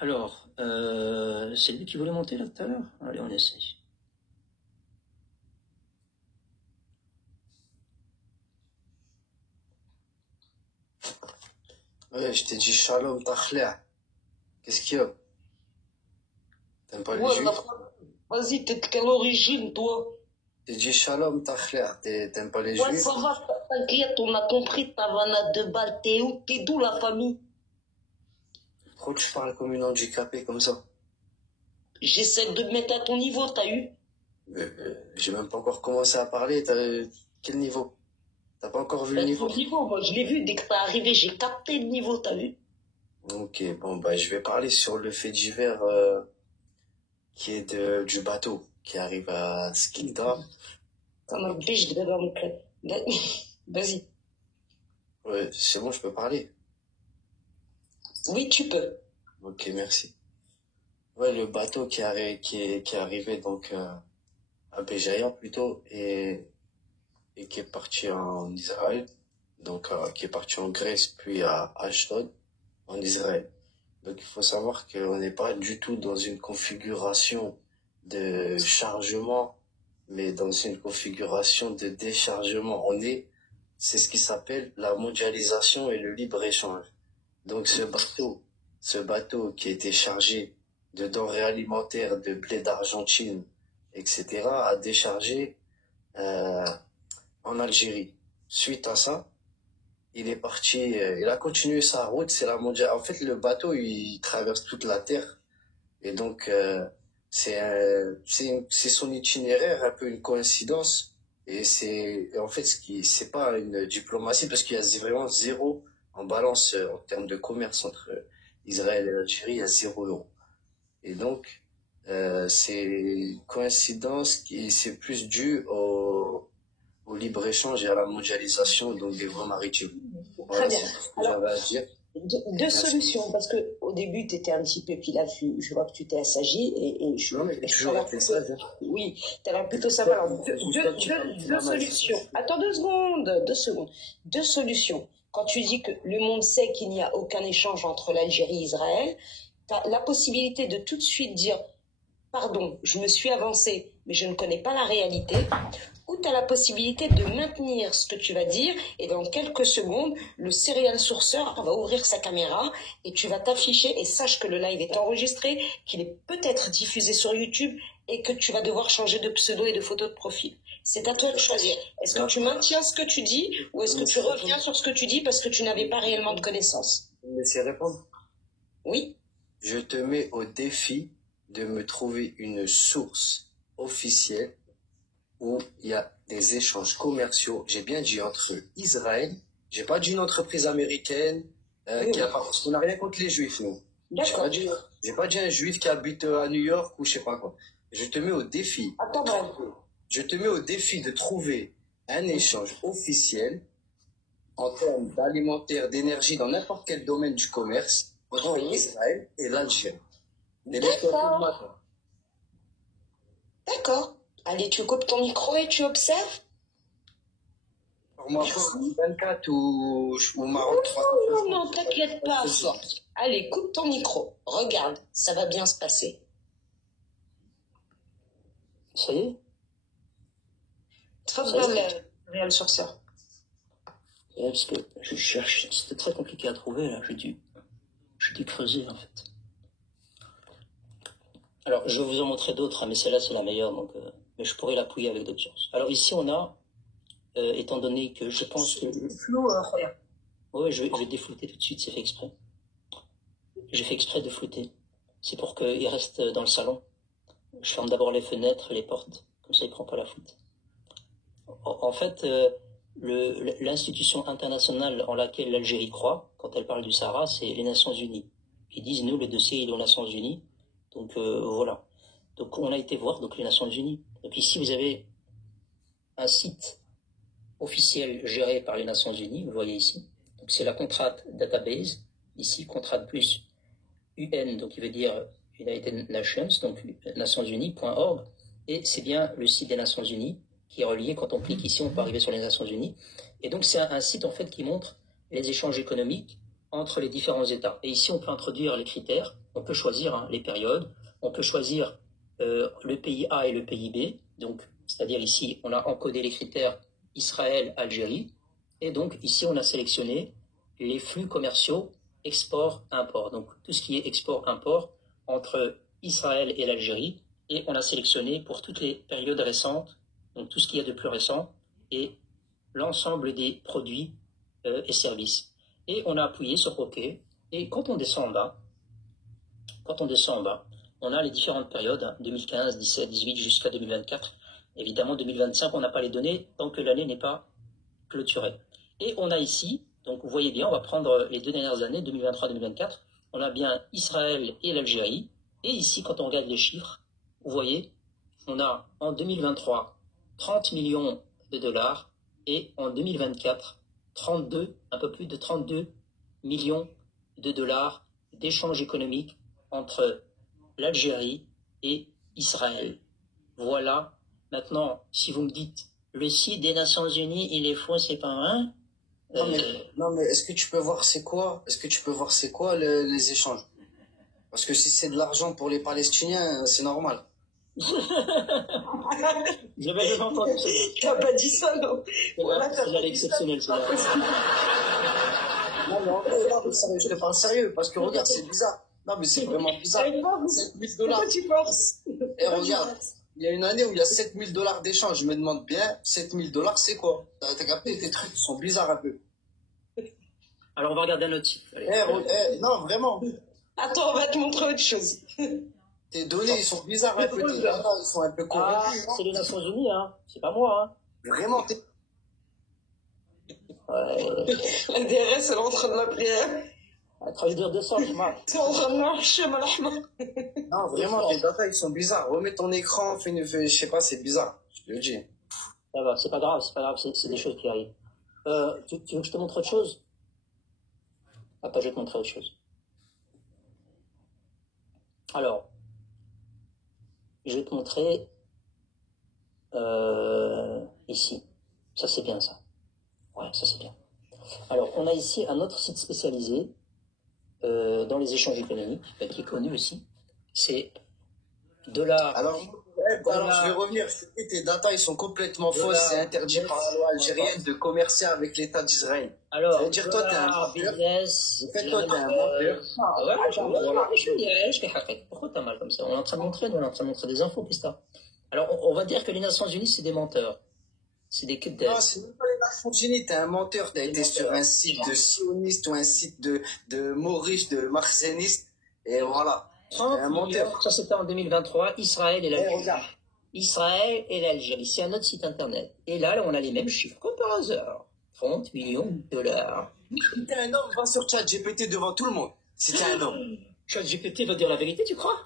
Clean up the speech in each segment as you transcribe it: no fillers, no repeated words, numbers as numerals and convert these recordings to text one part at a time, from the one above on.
Alors, c'est lui qui voulait monter là tout à l'heure? Allez, on essaye. Ouais, je t'ai dit shalom tachlia. Qu'est-ce qu'il y a? T'aimes pas les Ouais, juifs? vas-y, t'es de quelle origine, toi? Je t'ai dit shalom tachlia. T'aimes pas les Ouais, juifs? ça va, t'inquiète, on a compris ta vanade de balle. T'es où? T'es d'où la famille? Pourquoi tu parles comme une handicapée comme ça? J'essaie de me mettre à ton niveau, t'as eu? J'ai même pas encore commencé à parler. Quel niveau? T'as pas encore vu le Ben, niveau? ton niveau, moi je l'ai vu, dès que t'es arrivé, j'ai capté le niveau, t'as vu? Ok, bon, bah, je vais parler sur le fait divers qui est du bateau qui arrive à Skikda. Ça m'a je devais dans mon club. Vas-y. Ouais, c'est bon, je peux parler. Oui, tu peux. Ok, merci. Ouais, le bateau qui est arrivé donc à Béjaïa plutôt et qui est parti en Israël, donc qui est parti en Grèce puis à Ashdod en Israël. Donc il faut savoir qu'on n'est pas du tout dans une configuration de chargement, mais dans une configuration de déchargement. C'est ce qui s'appelle la mondialisation et le libre-échange. Donc ce bateau qui était chargé de denrées alimentaires, de blé d'Argentine, etc., a déchargé euh, en Algérie. Suite à ça, il a continué sa route, c'est la mondiale. En fait, le bateau, il traverse toute la Terre. Et donc, c'est son itinéraire, un peu une coïncidence. Et en fait, c'est pas une diplomatie, parce qu'il y a vraiment zéro en balance en termes de commerce entre Israël et l'Algérie, il y a 0 euro. Et donc, c'est une coïncidence c'est plus dû au libre-échange et à la mondialisation donc des voies maritimes. Très Voilà, bien. c'est tout ce que Alors, j'avais à dire. deux solutions, parce que au début, tu étais un petit peu, puis là, je vois que tu t'es assagi, et Non, mais je toujours été sage, hein. oui, tu as l'air plutôt sympa. Alors, deux solutions. Attends 2 secondes, 2 secondes. Deux solutions. Quand tu dis que le monde sait qu'il n'y a aucun échange entre l'Algérie et Israël, tu as la possibilité de tout de suite dire, pardon, je me suis avancé, mais je ne connais pas la réalité, ou tu as la possibilité de maintenir ce que tu vas dire, et dans quelques secondes, le serial sourceur va ouvrir sa caméra, et tu vas t'afficher, et sache que le live est enregistré, qu'il est peut-être diffusé sur YouTube, et que tu vas devoir changer de pseudo et de photo de profil. C'est à toi de choisir. Est-ce que tu maintiens ce que tu dis, ou est-ce que tu reviens sur ce que tu dis parce que tu n'avais pas réellement de connaissances? Vous me laissez répondre? Oui. Je te mets au défi de me trouver une source officielle où il y a des échanges commerciaux. J'ai bien dit entre Israël, j'ai pas dit une entreprise américaine qui a pas, parce qu'on n'a rien contre les juifs, nous. D'accord. J'ai pas dit un juif qui habite à New York ou je sais pas quoi. Je te mets au défi. Attends, bref. Je te mets au défi de trouver un échange officiel en termes d'alimentaire, d'énergie, dans n'importe quel domaine du commerce, entre Israël et l'Algérie. D'accord. D'accord. Allez, tu coupes ton micro et tu observes? Pour moi, 24 ou Maroc 3. Non, t'inquiète pas. Allez, coupe ton micro. Regarde, ça va bien se passer. Ça y est? Très bien, le réel sourceur. Ouais, parce que je cherche, c'était très compliqué à trouver, là, j'ai dû creuser, en fait. Alors, je vais vous en montrer d'autres, hein, mais celle-là, c'est la meilleure, donc, mais je pourrais l'appuyer avec d'autres choses. Alors, ici, on a, étant donné que je pense que... Flou, regarde. Ouais, je vais déflouter tout de suite, c'est fait exprès. J'ai fait exprès de flouter. C'est pour qu'il reste dans le salon. Je ferme d'abord les fenêtres, les portes, comme ça il prend pas la floute. En fait, l'institution internationale en laquelle l'Algérie croit, quand elle parle du Sahara, c'est les Nations Unies. Ils disent, nous, le dossier est aux Nations Unies. Donc voilà. Donc on a été voir donc les Nations Unies. Donc ici, vous avez un site officiel géré par les Nations Unies, vous voyez ici. Donc c'est la Contract Database, ici Contract plus UN, donc il veut dire United Nations, donc nationsunies.org, et c'est bien le site des Nations Unies qui est relié. Quand on clique ici, on peut arriver sur les Nations Unies. Et donc c'est un site en fait qui montre les échanges économiques entre les différents États. Et ici, on peut introduire les critères, on peut choisir les périodes, on peut choisir le pays A et le pays B. Donc, c'est-à-dire ici, on a encodé les critères Israël, Algérie. Et donc, ici, on a sélectionné les flux commerciaux export-import. Donc, tout ce qui est export-import entre Israël et l'Algérie. Et on a sélectionné pour toutes les périodes récentes, donc tout ce qu'il y a de plus récent, et l'ensemble des produits et services. Et on a appuyé sur OK. Et quand on descend en bas, on a les différentes périodes, 2015, 17, 18 jusqu'à 2024. Évidemment, 2025, on n'a pas les données tant que l'année n'est pas clôturée. Et on a ici, donc vous voyez bien, on va prendre les 2 dernières années, 2023-2024. On a bien Israël et l'Algérie. Et ici, quand on regarde les chiffres, vous voyez, on a en 2023 30 millions de dollars et en 2024 un peu plus de 32 millions de dollars d'échanges économiques entre l'Algérie et Israël. Voilà. Maintenant, si vous me dites, le site des Nations Unies, il est faux, c'est pas un. Non, mais est-ce que tu peux voir c'est quoi les échanges? Parce que si c'est de l'argent pour les Palestiniens, c'est normal. J'avais jamais entendu ça. T'as pas dit ça, non? Voilà, c'est exceptionnel, ça. Non, mais sérieux, je te parle sérieux, parce que regarde, c'est bizarre. Non, mais c'est vraiment bizarre. 7 000 dollars. Pourquoi tu penses? Et regarde, il y a une année où il y a 7 000 dollars d'échange. Je me demande bien, 7 000 dollars, c'est quoi? T'as capté, tes trucs sont bizarres un peu. Alors, on va regarder un autre site. Non, vraiment. Attends, on va te montrer autre chose. Tes données, ils sont bizarres un peu. Tes datas, ils sont un peu corrompus. C'est les Nations Unies, hein. C'est pas moi, hein. Vraiment, La DRS, elle est en train de la prière. Traduire de ça, C'est en train de marcher, malheureusement. Non, vraiment, tes datas, ils sont bizarres. Remets ton écran, je sais pas, c'est bizarre. Je te le dis. Ça va, c'est pas grave, c'est des choses qui arrivent. Tu veux que je te montre autre chose? Attends, je vais te montrer autre chose. Alors, je vais te montrer ici. Ça, c'est bien, ça. Ouais, ça, c'est bien. Alors, on a ici un autre site spécialisé dans les échanges économiques, qui est connu aussi. C'est Dollar. Alors, je vais revenir. Tes datas, ils sont complètement fausses. C'est interdit par la loi algérienne de commercer avec l'État d'Israël. Alors, ça veut dire toi, t'es un menteur. En fait, toi, t'es un menteur. Pourquoi t'as mal comme ça? On est en train de montrer des infos, qu'est-ce que t'as? Alors, on va dire que les Nations Unies, c'est des menteurs. C'est des kebdels. Non, c'est même pas les Nations Unies, t'es un menteur. T'as été sur un site de sioniste ou un site de maurice, de marxéniste. Et voilà. 30 un menteur. Ça, c'était en 2023, Israël et l'Algérie. Israël et l'Algérie, c'est un autre site internet. Et là, on a les mêmes chiffres, comme par hasard. 30 millions de dollars. Si t'es un homme, va sur ChatGPT devant tout le monde. Si t'es un homme. ChatGPT va dire la vérité, tu crois?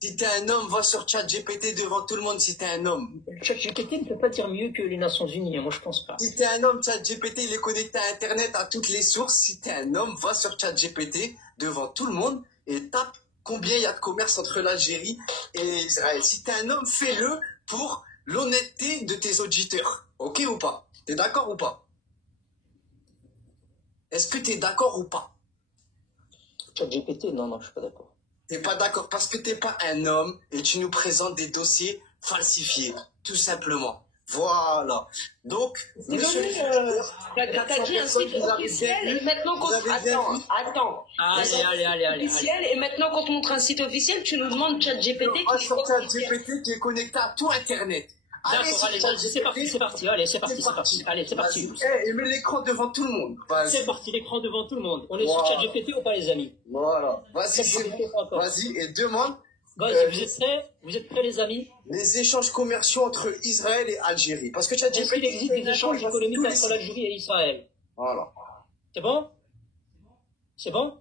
Si t'es un homme, va sur ChatGPT devant tout le monde si t'es un homme. ChatGPT ne peut pas dire mieux que les Nations Unies, moi je pense pas. Si t'es un homme, ChatGPT, il est connecté à Internet, à toutes les sources. Si t'es un homme, va sur ChatGPT devant tout le monde et tape combien il y a de commerce entre l'Algérie et Israël. Si t'es un homme, fais-le pour l'honnêteté de tes auditeurs. Ok ou pas? T'es d'accord ou pas? Est-ce que t'es d'accord ou pas? ChatGPT, non, je suis pas d'accord. T'es pas d'accord parce que t'es pas un homme et tu nous présentes des dossiers falsifiés, tout simplement. Voilà. Donc, monsieur t'as dit un site officiel et maintenant qu'on... Attends. Allez. Officiel et maintenant qu'on te montre un site officiel, tu nous demandes ChatGPT qui sur ChatGPT qui est connecté à tout Internet. D'accord, allez, c'est parti. Allez, c'est parti. Et mets l'écran devant tout le monde. C'est parti, l'écran devant tout le monde. On est sur ChatGPT ou pas, les amis? Voilà. Vas-y, et demande. Vas-y, vous êtes prêts, les amis? Les échanges commerciaux entre Israël et Algérie. Parce que ChatGPT... Est-ce qu'il existe des échanges économiques entre l'Algérie et Israël? Voilà. C'est bon? C'est bon?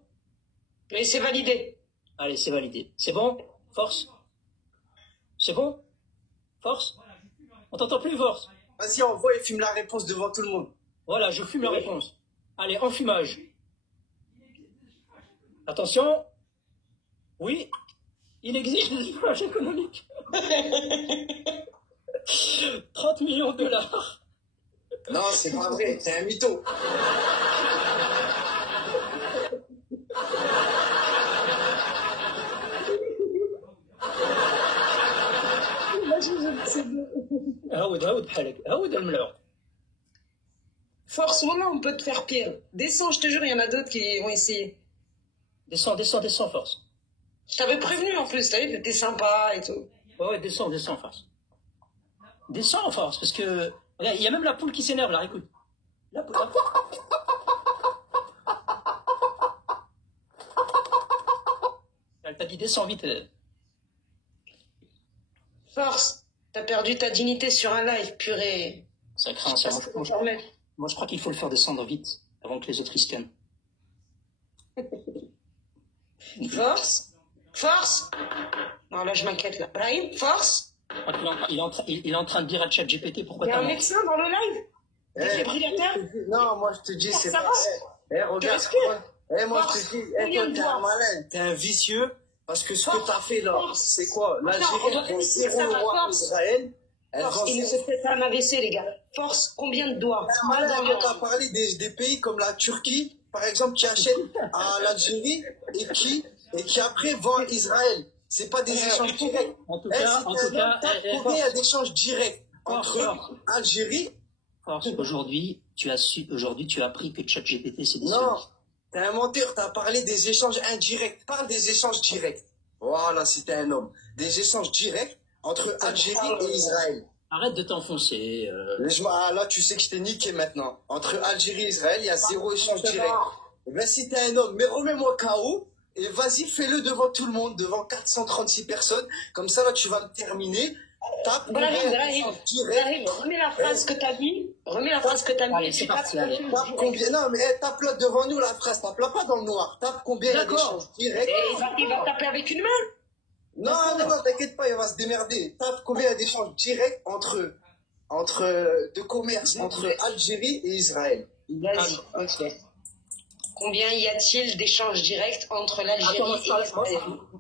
Oui, c'est validé. Allez, c'est validé. C'est bon? Force? C'est bon? Force? On t'entend plus, Force? Vas-y, envoie et fume la réponse devant tout le monde. Voilà, je fume la réponse. Allez, enfumage. Attention. Oui, il existe des échanges économiques. 30 millions de dollars. Non, c'est pas vrai, t'es un mytho. هاود بحالك هاود الملعوب. Force, voilà, on peut te faire pire. Descends, je te jure, il y en a d'autres qui vont essayer. Descends, force. Je t'avais prévenu en plus, t'as vu, t'étais sympa et tout. Ouais, descends, force. Descends, force, parce que... Regarde, il y a même la poule qui s'énerve, là, écoute. La poule. Elle t'a dit descends vite. Force, t'as perdu ta dignité sur un live, purée. Ça craint, ça. Moi, je crois qu'il faut le faire descendre vite, avant que les autres y scannent. Force. Non, là, je m'inquiète, là. Brahim, force. Il est en train de dire à ChatGPT pourquoi Il y a t'as un menti. médecin dans le live. Défibrillateur. Non, moi, je te dis, c'est pas... regarde. Moi, je te dis, toi, t'es un malin, t'es un vicieux, parce que ce que t'as fait, là, c'est quoi? L'Algérie, c'est 0 roi Israël. Il ne se fait pas un AVC, les gars. Force, combien de doigts? On a parlé des pays comme la Turquie, par exemple, qui achètent à l'Algérie et qui après vend à Israël. C'est pas des échanges directs. En tout cas, combien il y a d'échanges directs entre Algérie? Force, aujourd'hui, tu as appris que ChatGPT, c'est des Non, t'es un menteur, t'as parlé des échanges indirects. Parle des échanges directs. Voilà, si t'es un homme. Des échanges directs entre Algérie et Israël. Arrête de t'enfoncer. Là, tu sais que je t'ai niqué maintenant. Entre Algérie et Israël, il y a 0 échange direct. Ben, si t'es un homme, mais remets-moi KO et vas-y, fais-le devant tout le monde, devant 436 personnes. Comme ça, là, tu vas me terminer. Tape Brahim, remets la phrase que t'as dit. Allez, c'est parti. Tape combien. Non, mais tape-la devant nous, la phrase. Tape-la pas dans le noir. Tape combien il y a d'échanges directs. Il va taper avec une main. Non, t'inquiète pas, il va se démerder. Tape combien il y a d'échanges directs de commerce entre Algérie et Israël. Vas-y, ok. Combien y a-t-il d'échanges directs entre l'Algérie et Israël?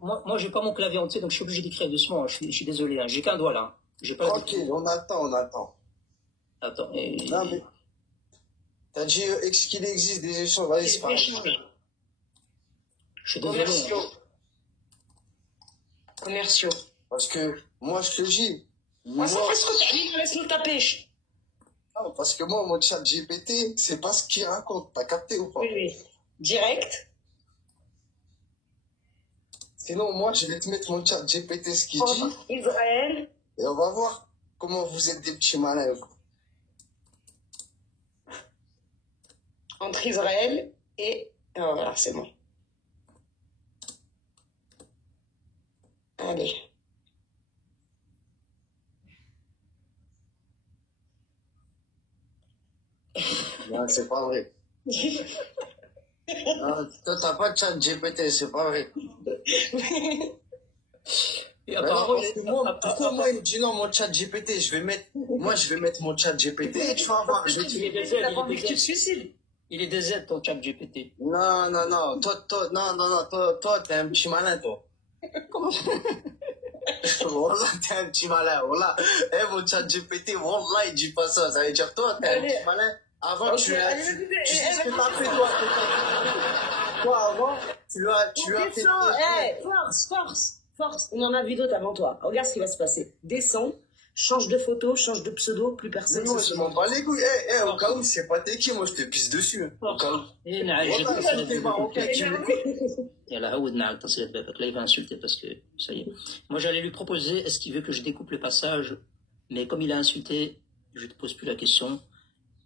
Moi, j'ai pas mon clavier entier, donc je suis obligé d'écrire doucement. Je suis désolé, hein. J'ai qu'un doigt là. Tranquille, on attend. Attends. Non, mais... T'as dit qu'il existe des échanges. Vas-y, c'est pas grave. Je suis désolé. Commerciaux. Parce que moi, je te dis. Ça fait ce que tu dis, laisse-nous ta pêche. Non, parce que moi, mon chat GPT, c'est pas ce qu'il raconte. T'as capté ou pas? Oui. Direct. Sinon, moi, je vais te mettre mon chat GPT, ce qu'il dit. Israël. Et on va voir comment vous êtes des petits malins. Entre Israël et... Oh, voilà, c'est bon. Allez. Non, c'est pas vrai. Non, toi, t'as pas de chat GPT, c'est pas vrai. Et apparemment, pourquoi moi, il me dit non, mon chat GPT, je vais mettre mon chat GPT et tu vas voir, je vais te il est Tu te suicides. Il est DZ, ton chat GPT. Non, toi, t'es un petit malin, toi. Comment? Wallah, t'es un petit malin, wallah. Mon chat GPT, wallah, il dit pas ça. Ça veut dire, toi, t'es un petit malin. Avant, tu sais ce que t'as fait, toi. Toi, avant, tu lui as fait... Force. On en a vu d'autres avant toi. Regarde ce qui va se passer. Descends, change de photo, change de pseudo, plus personne. Moi, je m'en bats les couilles. Au cas où, c'est pas t'es qui, moi, je te pisse dessus. Au cas où. يلا عود نعاود تصير بابك là il va insulter parce que ça y est. Moi j'allais lui proposer est-ce qu'il veut que je découpe le passage, mais comme il a insulté je te pose plus la question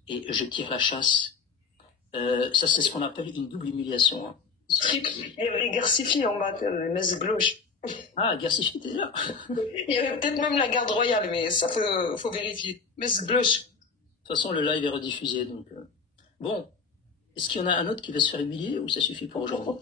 et je tire la chasse. Ça c'est ce qu'on appelle une double humiliation, hein. Triple. Et Garcifi en bas, les messes gauche. Ah, Garcifi, t'es là. Il y avait peut-être même la garde royale, mais ça faut vérifier. Messes gauche. De toute façon le live est rediffusé donc bon. Est-ce qu'il y en a un autre qui va se faire humilier ou ça suffit pour aujourd'hui?